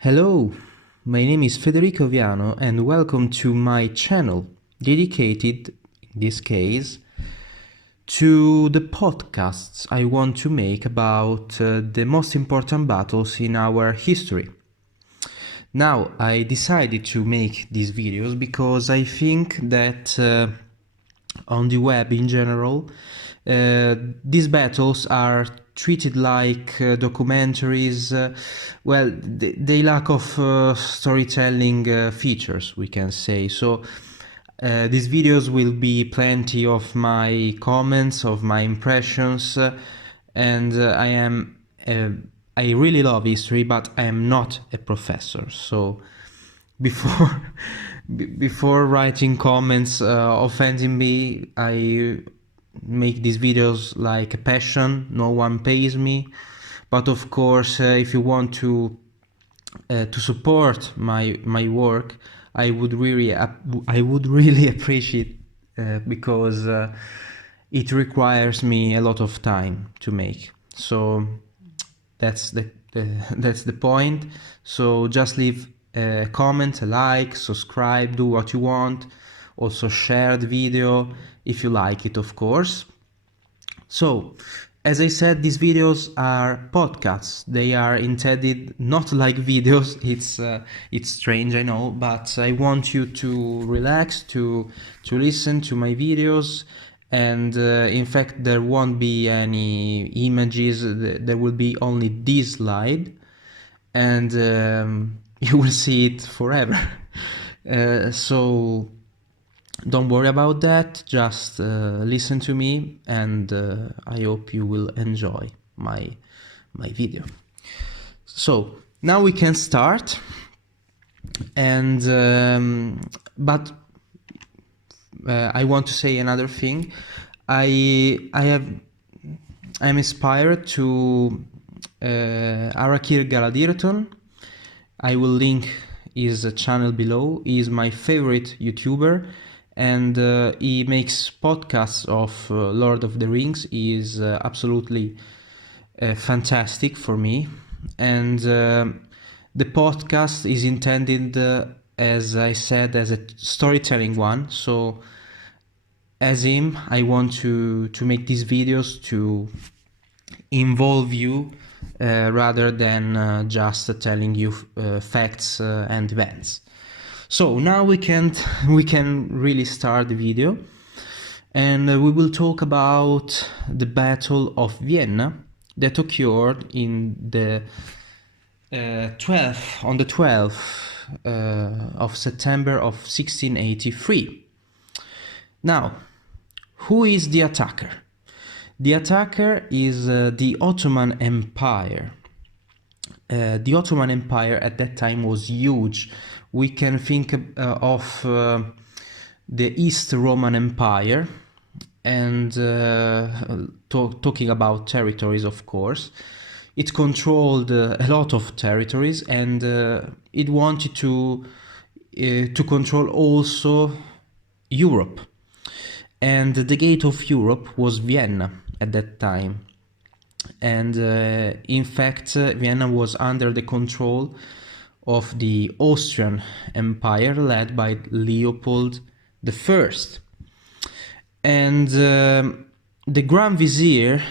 Hello, my name is Federico Aviano and welcome to my channel dedicated, in this case, to the podcasts I want to make about the most important battles in our history. Now, I decided to make these videos because I think that on the web in general, these battles are treated like documentaries. They lack of storytelling features, we can say. So these videos will be plenty of my comments, of my impressions, and I really love history, but I am not a professor. So before before writing comments offending me, I make these videos like a passion. No one pays me, but of course, if you want to support my work, I would really appreciate because it requires me a lot of time to make. So that's the point. So just leave a comment, a like, subscribe, do what you want. Also share the video if you like it, of course. So, as I said, these videos are podcasts. They are intended not like videos. It's strange, I know, but I want you to relax, to listen to my videos. And in fact, there won't be any images. There will be only this slide, and you will see it forever. So don't worry about that, just listen to me, and I hope you will enjoy my video. So now we can start, and but I want to say another thing. I'm inspired to Arachîr Galudirithon. I will link his channel below. He is my favorite YouTuber, and he makes podcasts of Lord of the Rings. He is absolutely fantastic for me, and the podcast is intended, as I said, as a storytelling one. So as him, I want to make these videos to involve you rather than just telling you facts and events. So now we can really start the video, and we will talk about the Battle of Vienna that occurred in the 12th of September of 1683. Now, who is the attacker? The attacker is the Ottoman Empire. The Ottoman Empire at that time was huge. We can think of the East Roman Empire, and talking about territories, of course. It controlled a lot of territories, and it wanted to control also Europe. And the gate of Europe was Vienna at that time. And in fact, Vienna was under the control of the Austrian Empire led by Leopold I. And the Grand Vizier,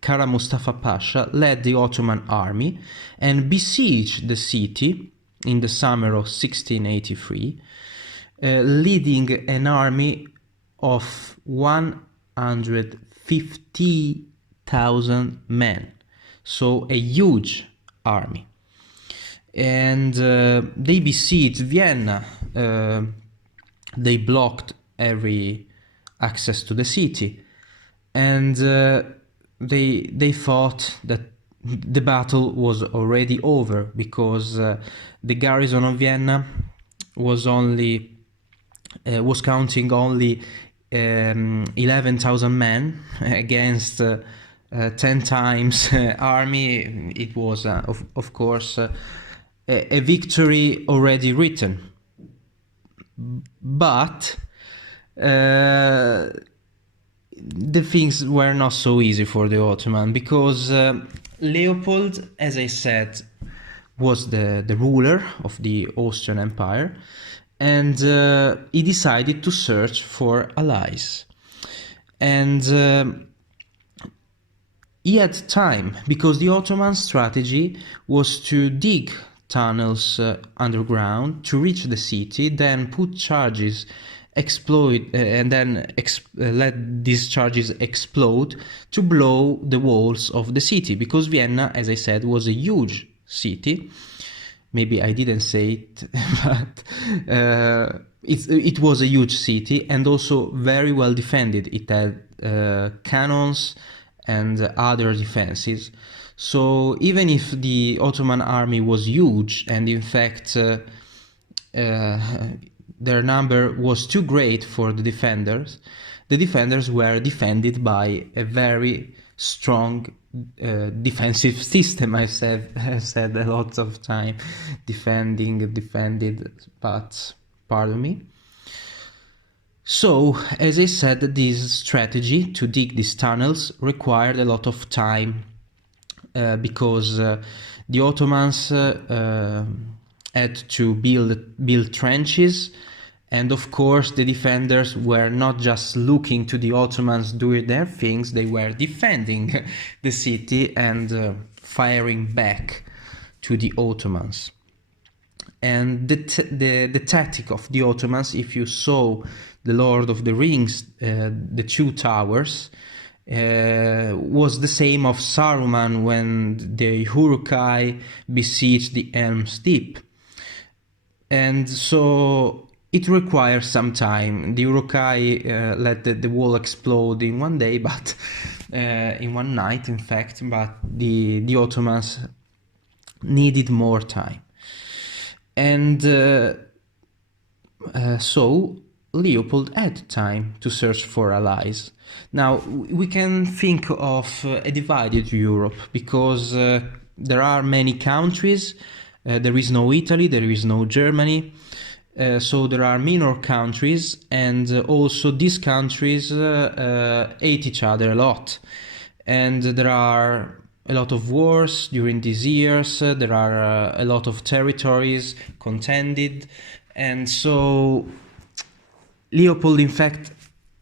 Kara Mustafa Pasha, led the Ottoman army and besieged the city in the summer of 1683, leading an army of 150,000 men. So a huge army. And they besieged Vienna. They blocked every access to the city, and they thought that the battle was already over, because the garrison of Vienna was counting only 11,000 men against 10 times army. It was of course a victory already written, but the things were not so easy for the Ottoman, because Leopold, as I said, was the ruler of the Austrian Empire, and he decided to search for allies. And he had time, because the Ottoman strategy was to dig tunnels underground to reach the city, then put charges, and then let these charges explode to blow the walls of the city, because Vienna, as I said, was a huge city. Maybe I didn't say it, but it was a huge city, and also very well defended. It had cannons and other defenses. So even if the Ottoman army was huge, and in fact their number was too great for the defenders were defended by a very strong defensive system. I've said a lot of time defended, but pardon me. So, as I said, this strategy to dig these tunnels required a lot of time, because the Ottomans had to build trenches, and of course the defenders were not just looking to the Ottomans doing their things, they were defending the city and firing back to the Ottomans. And the tactic of the Ottomans, if you saw The Lord of the Rings, the Two Towers, was the same of Saruman when the Uruk-hai besieged the Helm's Deep. And so it requires some time. The Uruk-hai let the wall explode in one day, but in one night, in fact, but the Ottomans needed more time. And so Leopold had time to search for allies. Now, we can think of a divided Europe, because there are many countries. There is no Italy, there is no Germany. So there are minor countries, and also these countries hate each other a lot. And there are a lot of wars during these years, there are a lot of territories contended, and so Leopold, in fact,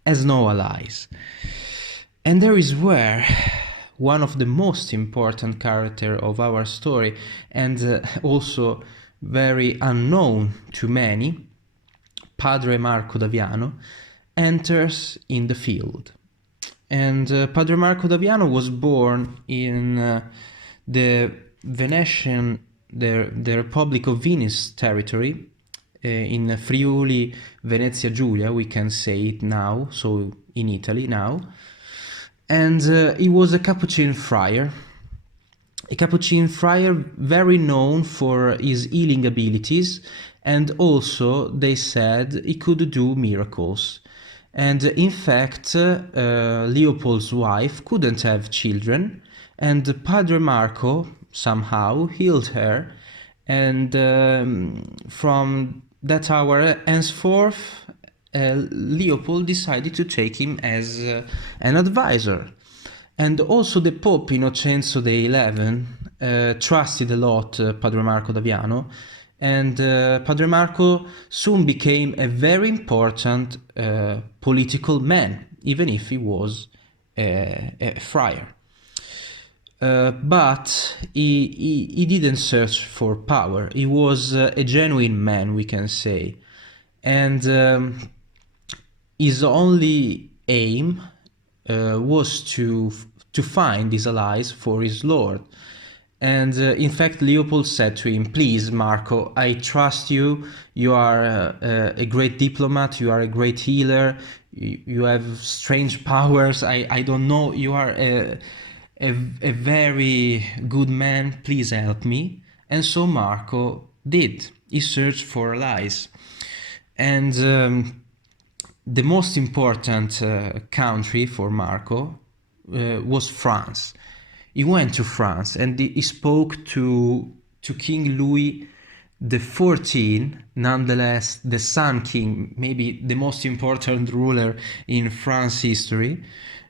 has no allies. And there is where one of the most important characters of our story, and also very unknown to many, Padre Marco d'Aviano, enters in the field. And Padre Marco d'Aviano was born in the Venetian, the Republic of Venice territory, in Friuli, Venezia Giulia, we can say it now, so in Italy now. And he was a Capuchin friar. A Capuchin friar very known for his healing abilities, and also they said he could do miracles. And in fact, Leopold's wife couldn't have children, and Padre Marco somehow healed her, and from that hour henceforth, Leopold decided to take him as an advisor. And also the Pope Innocenzo XI trusted a lot Padre Marco d'Aviano, and Padre Marco soon became a very important political man, even if he was a friar. But he didn't search for power. He was a genuine man, we can say. And his only aim was to find these allies for his lord. And in fact, Leopold said to him, "Please, Marco, I trust you. You are a great diplomat. You are a great healer. You have strange powers. I don't know. You are a very good man. Please help me." And so Marco did. He searched for allies. And the most important country for Marco was France. He went to France and he spoke to King Louis XIV, nonetheless the Sun King, maybe the most important ruler in France history.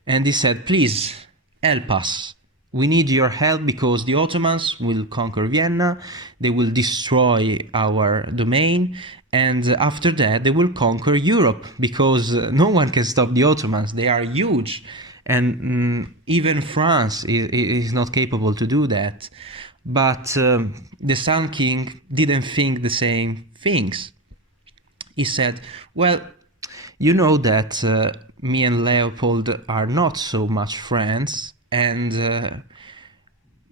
And he said, "Please help us. we need your help because the Ottomans will conquer Vienna, they will destroy our domain, and after that they will conquer Europe because no one can stop the Ottomans. They are huge, and even France is not capable to do that. But the Sun King didn't think the same things. He said, well, you know that me and Leopold are not so much friends, and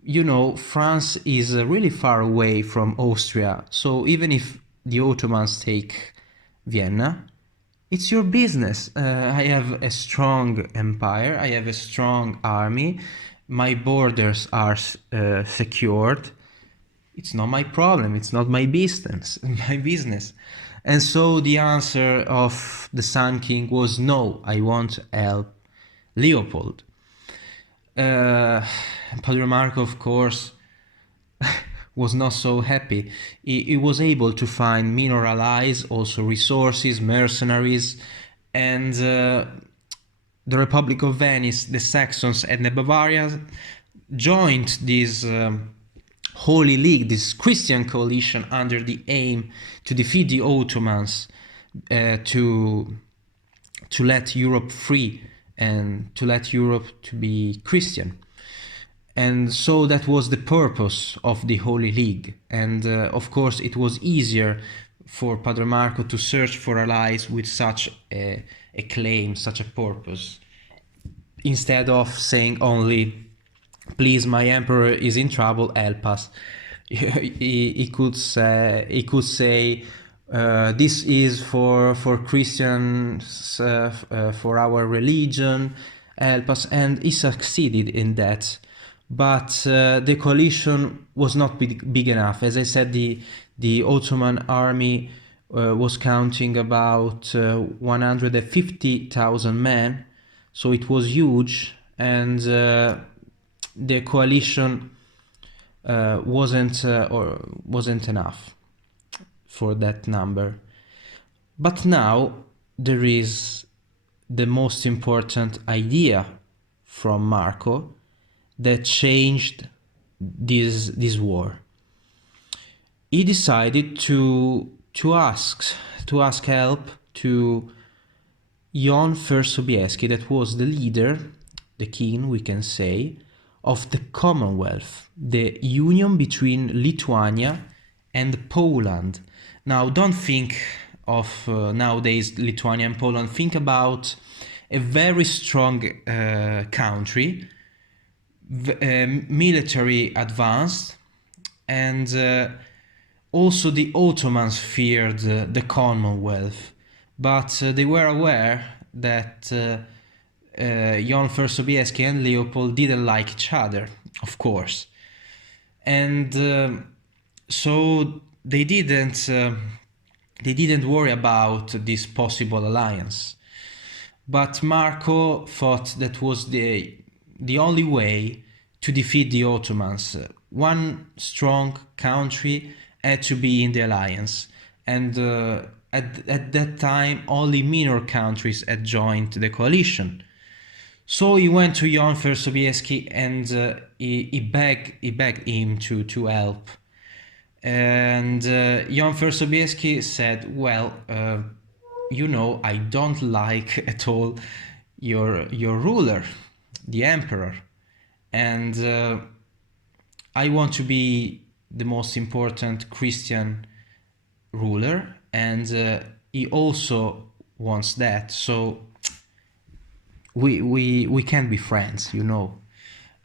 you know, France is really far away from Austria, so even if the Ottomans take Vienna, it's your business. I have a strong empire, I have a strong army, my borders are secured. It's not my problem, it's not my business, my business. And so the answer of the Sun King was no, I won't help Leopold. Padre Marco, of course, was not so happy. He was able to find minor allies, also resources, mercenaries, and the Republic of Venice, the Saxons and the Bavarians joined this Holy League, this Christian coalition, under the aim to defeat the Ottomans, to let Europe free and to let Europe to be Christian. And so that was the purpose of the Holy League. And of course it was easier for Padre Marco to search for allies with such a claim, such a purpose, instead of saying only, please, my emperor is in trouble, help us. He could say this is for Christians, for our religion, help us, and he succeeded in that. But the coalition was not big enough. As I said, the Ottoman army was counting about 150,000 men, so it was huge, and the coalition wasn't enough for that number. But now there is the most important idea from Marco that changed this war. He decided to ask help to Jan I Sobieski, that was the leader, the king, we can say, of the Commonwealth, the union between Lithuania and Poland. Now, don't think of nowadays Lithuania and Poland. Think about a very strong country, military advanced, and also the Ottomans feared the Commonwealth, but they were aware that Jan I Sobieski and Leopold didn't like each other, of course, and so they didn't worry about this possible alliance. But Marco thought that was the only way to defeat the Ottomans. One strong country had to be in the alliance, and at that time only minor countries had joined the coalition. So he went to Jan I Sobieski and he begged him to help. And Jan I Sobieski said, well, you know, I don't like at all your ruler, the emperor, and I want to be the most important Christian ruler, and he also wants that, so we can't be friends, you know.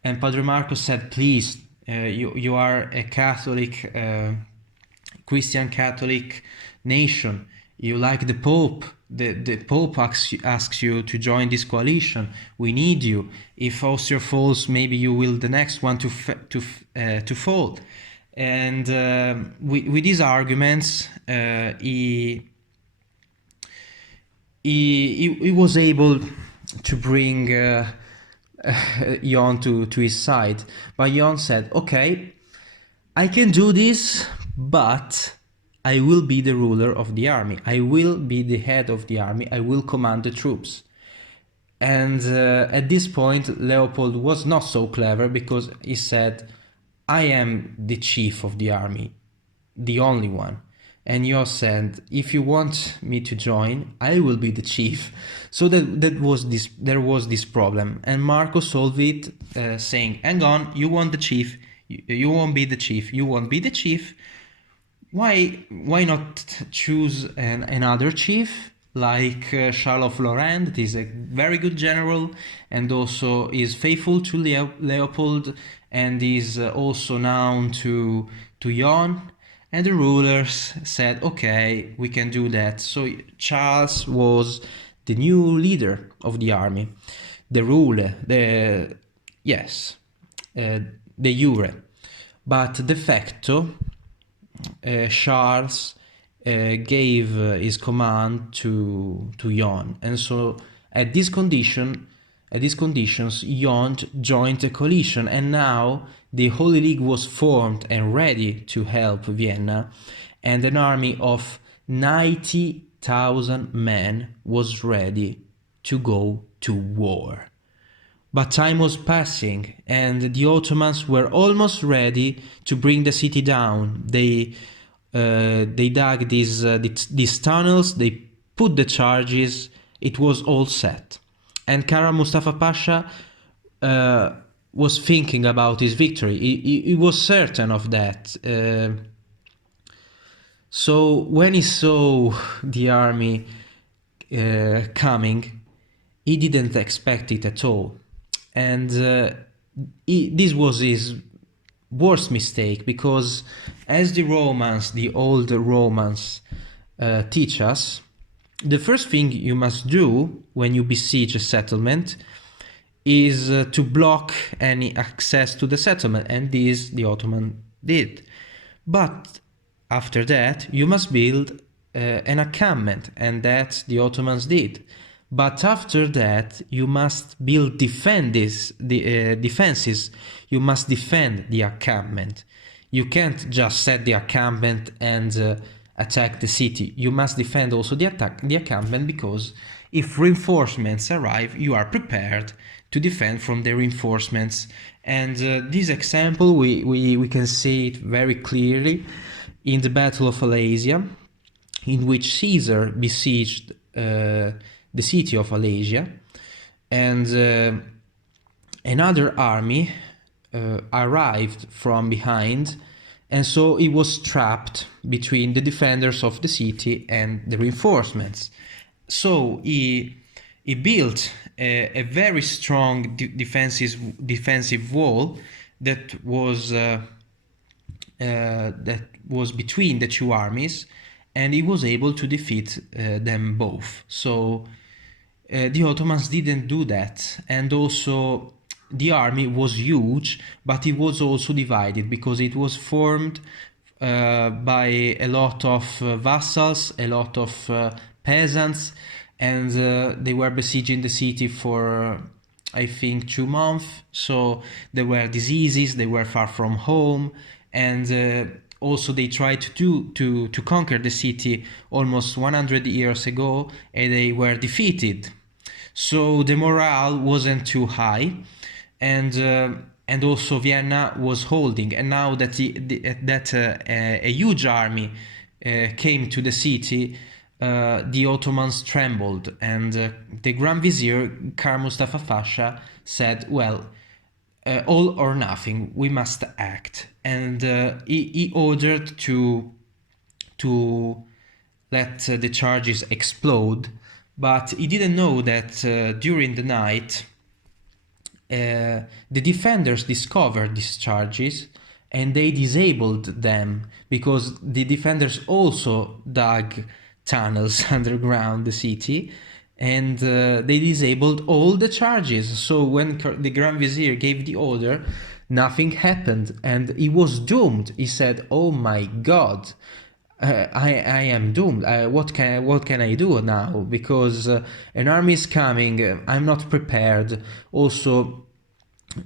And Padre Marco said, please, you are a Catholic, Christian Catholic nation, you like the Pope. The Pope asks you to join this coalition. We need you. If Austria falls, maybe you will the next one to fall. And with these arguments, he was able to bring Jan to his side. But Jan said, okay, I can do this, but I will be the ruler of the army. I will be the head of the army. I will command the troops. And at this point, Leopold was not so clever, because he said, I am the chief of the army, the only one. And Yo said, if you want me to join, I will be the chief. So there was this problem. And Marco solved it, saying, hang on, you want the chief, you won't be the chief, you won't be the chief. Why not choose another chief? Like Charles of Lorraine, that is a very good general and also is faithful to Leopold and is also known to Jon. And the rulers said, okay, we can do that. So Charles was the new leader of the army, the ruler, the jure. But de facto, Charles gave his command to Jon, and so at these conditions, Jon joined a coalition, and now the Holy League was formed and ready to help Vienna, and an army of 90,000 men was ready to go to war. But time was passing, and the Ottomans were almost ready to bring the city down. They dug these tunnels, they put the charges, it was all set. And Kara Mustafa Pasha was thinking about his victory. He was certain of that. So when he saw the army coming, he didn't expect it at all. And this was his worst mistake, because as the old Romans teach us, the first thing you must do when you besiege a settlement is to block any access to the settlement, and this the Ottoman did. But after that you must build an encampment, and that the Ottomans did. But after that, you must build defenses. You must defend the encampment. You can't just set the encampment and attack the city. You must defend also the encampment, because if reinforcements arrive, you are prepared to defend from the reinforcements. And this example, we can see it very clearly in the Battle of Alesia, in which Caesar besieged the city of Alesia, and another army arrived from behind, and so he was trapped between the defenders of the city and the reinforcements. So he built a very strong defensive wall that was between the two armies, and he was able to defeat them both. So the Ottomans didn't do that, and also the army was huge, but it was also divided, because it was formed by a lot of vassals, a lot of peasants, and they were besieging the city for I think 2 months. So there were diseases, they were far from home, and also they tried to conquer the city almost 100 years ago, and they were defeated. So the morale wasn't too high, and also Vienna was holding. And now that a huge army came to the city, the Ottomans trembled, and the Grand Vizier Kara Mustafa Pasha said, well, all or nothing, we must act. And he ordered to let the charges explode, but he didn't know that during the night the defenders discovered these charges, and they disabled them, because the defenders also dug tunnels underground the city, and they disabled all the charges. So when the Grand Vizier gave the order, nothing happened, and he was doomed. He said, oh my God, I am doomed. What can I do now? Because an army is coming, I'm not prepared. Also,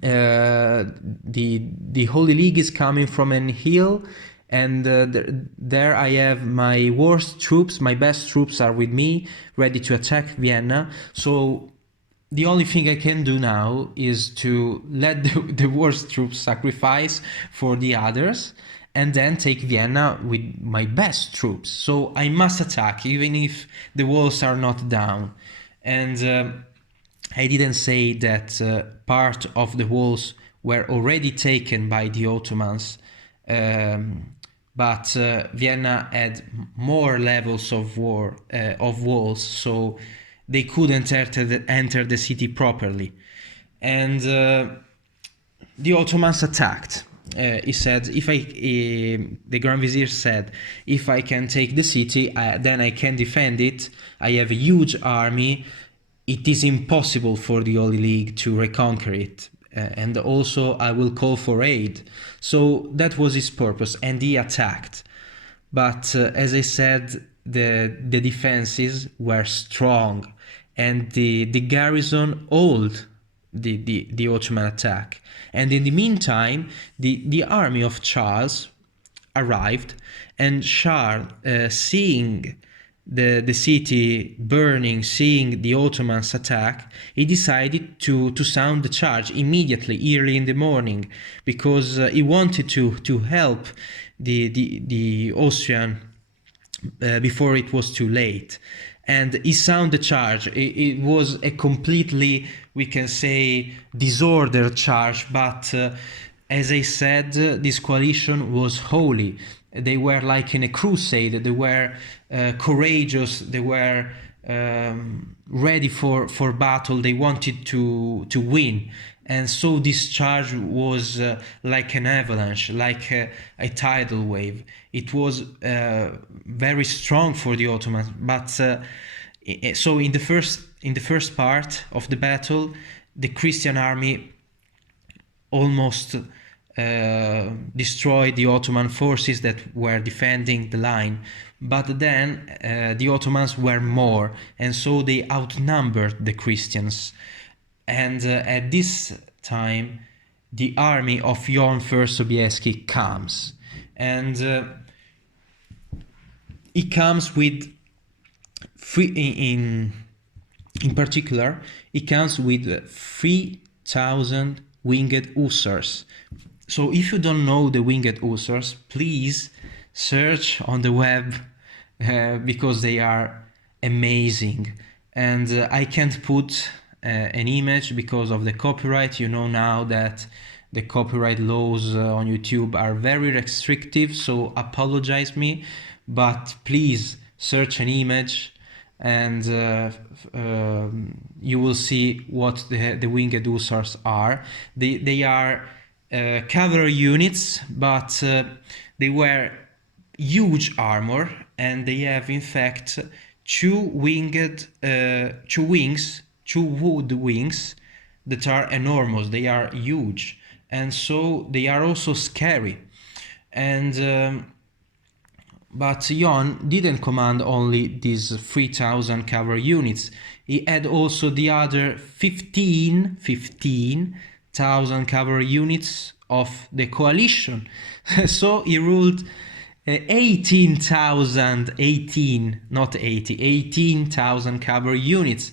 the Holy League is coming from an hill, and there I have my worst troops, my best troops are with me, ready to attack Vienna. So the only thing I can do now is to let the worst troops sacrifice for the others and then take Vienna with my best troops. So I must attack even if the walls are not down. And I didn't say that part of the walls were already taken by the Ottomans, but Vienna had more levels of walls, so they couldn't enter the city properly. And the Ottomans attacked. He said, the Grand Vizier said, if I can take the city, then I can defend it. I have a huge army. It is impossible for the Holy League to reconquer it. And also I will call for aid. So that was his purpose, and he attacked. But as I said, the defenses were strong, and the garrison held the Ottoman attack. And in the meantime, the army of Charles arrived, and Charles, seeing the city burning, seeing the Ottomans attack, he decided to sound the charge immediately, early in the morning, because he wanted to help the Austrian before it was too late. And he sounded the charge. It was a completely, we can say, disordered charge, but as I said, this coalition was holy. They were like in a crusade. They were courageous. They were ready for battle. They wanted to win. And so this charge was like an avalanche, like a tidal wave. It was very strong for the Ottomans. But so in the first part of the battle, the Christian army almost destroyed the Ottoman forces that were defending the line. But then the Ottomans were more, and so they outnumbered the Christians. And at this time, the army of Jan I Sobieski comes. And it comes with, in particular, it comes with 3,000 winged hussars. So if you don't know the winged hussars, please search on the web because they are amazing. And I can't put an image because of the copyright. You know now that the copyright laws on YouTube are very restrictive, so apologize me, but please search an image and you will see what the winged hussars are. They are cavalry units, but they wear huge armor, and they have in fact two wood wings that are enormous. They are huge, and so they are also scary. And but Jan didn't command only these 3,000 cavalry units. He had also the other 15,000 cavalry units of the coalition. So he ruled 18,000 cavalry units.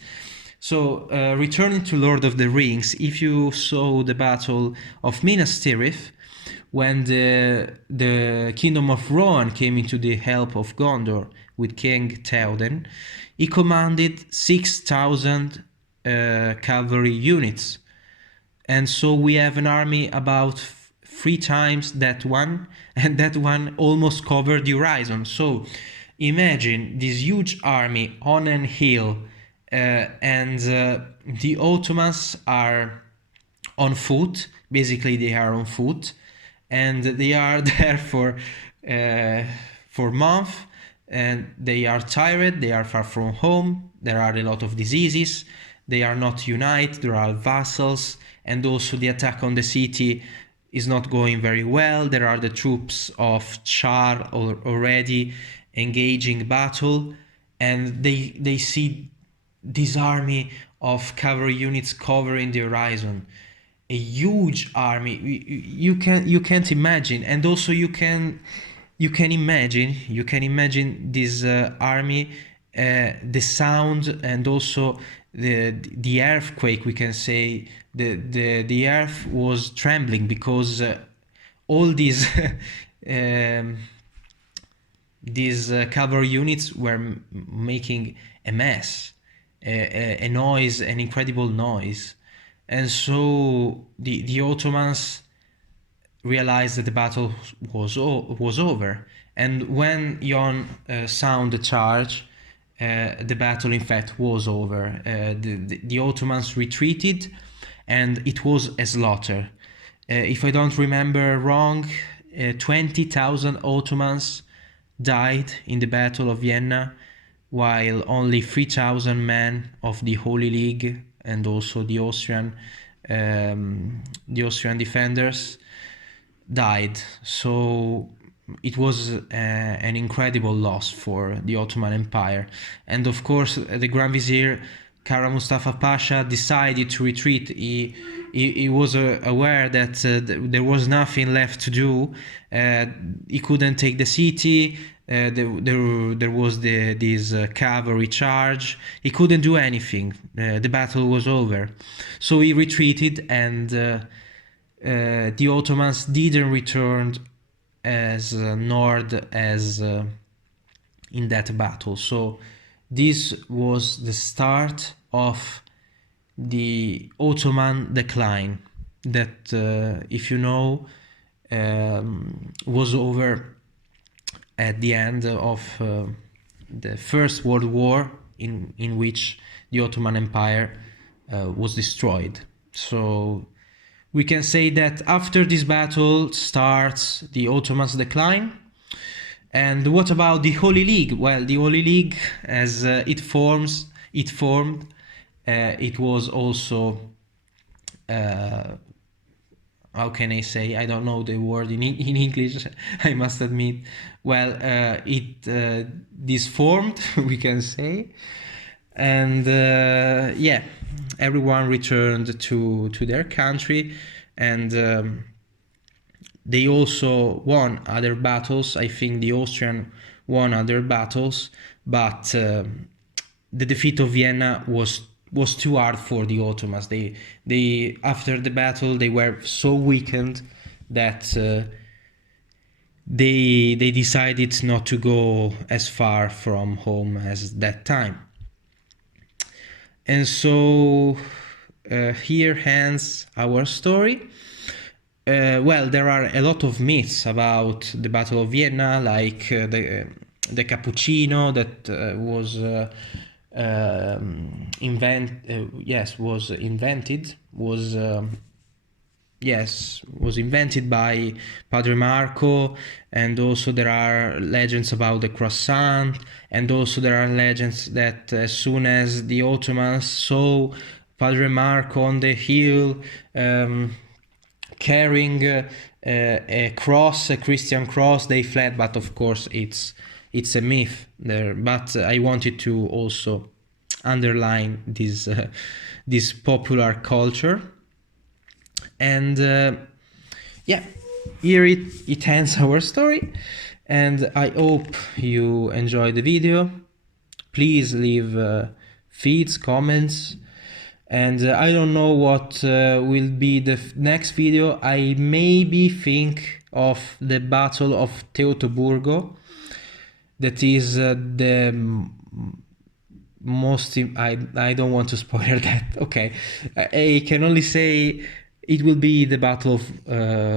So returning to Lord of the Rings, if you saw the Battle of Minas Tirith, when the Kingdom of Rohan came into the help of Gondor with King Theoden, he commanded 6,000 cavalry units. And so we have an army about 3 times that one, and that one almost covered the horizon. So imagine this huge army on an hill, and the Ottomans are on foot. Basically, they are on foot, and they are there for months, and they are tired, they are far from home, there are a lot of diseases, they are not united, there are vassals, and also the attack on the city is not going very well. There are the troops of Char already engaging battle, and they see this army of cavalry units covering the horizon. A huge army. You can't imagine, and also you can imagine this army the sound and also the earthquake, we can say the earth was trembling because all these these cavalry units were making a mess, a noise, an incredible noise. And so the Ottomans realized that the battle was over. And when Yon sounded the charge, the battle in fact was over. The Ottomans retreated, and it was a slaughter. If I don't remember wrong, 20,000 Ottomans died in the Battle of Vienna, while only 3,000 men of the Holy League and also the Austrian defenders died. So it was an incredible loss for the Ottoman Empire. And of course, the Grand Vizier Kara Mustafa Pasha decided to retreat. He was aware that there was nothing left to do. He couldn't take the city. There was this cavalry charge. He couldn't do anything. The battle was over. So he retreated, and the Ottomans didn't return as north as in that battle. So this was the start of the Ottoman decline that, if you know, was over at the end of the First World War, in which the Ottoman Empire was destroyed. So we can say that after this battle starts the Ottomans' decline. And what about the Holy League? Well, the Holy League, as it formed, it was also, how can I say? I don't know the word in English, I must admit. Well, it disformed, we can say. And yeah, everyone returned to their country, and they also won other battles. I think the Austrian won other battles, but the defeat of Vienna was too hard for the Ottomans. They after the battle they were so weakened that they decided not to go as far from home as that time. And so here ends our story. Well, there are a lot of myths about the Battle of Vienna, like the cappuccino that was invented by Padre Marco. And also there are legends about the croissant, and also there are legends that as soon as the Ottomans saw Padre Marco on the hill carrying a cross, a Christian cross, they fled. But of course it's a myth there. But I wanted to also underline this popular culture. And yeah, here it ends our story, and I hope you enjoyed the video. Please leave feeds, comments, and I don't know what will be the next video. I maybe think of the Battle of Teutoburgo. That is the most... I don't want to spoil that. Okay, I can only say it will be the Battle of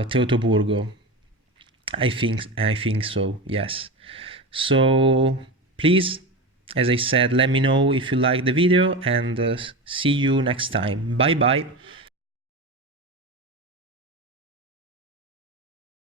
Teutoburgo. I think so, yes. So please, as I said, let me know if you like the video, and see you next time. Bye bye.